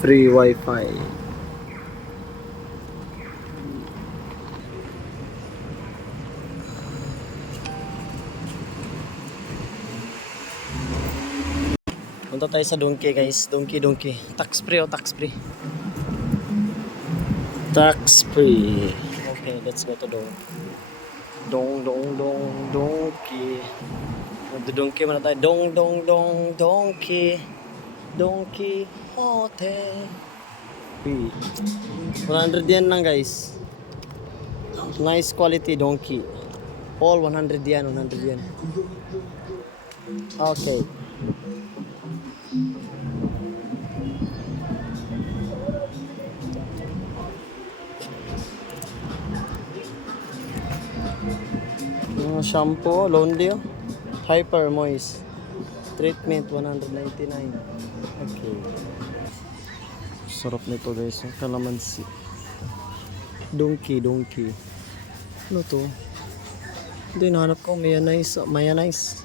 free wifi. Punta tayo sa Donkey guys. Donkey. Tax free tax free. Tax free. Okay, let's go to Donkey. Magdo-donkey muna tayo. Donkey. Donkey Hotel. 100 yen lang guys. Nice quality donkey. All 100 yen. Okay. Shampoo, Lonely, Hyper Moist. Treatment 199. Okay. Sarap nito guys, kalamansi. Donkey. Ano to? Hindi, nahanap ko mayonnaise.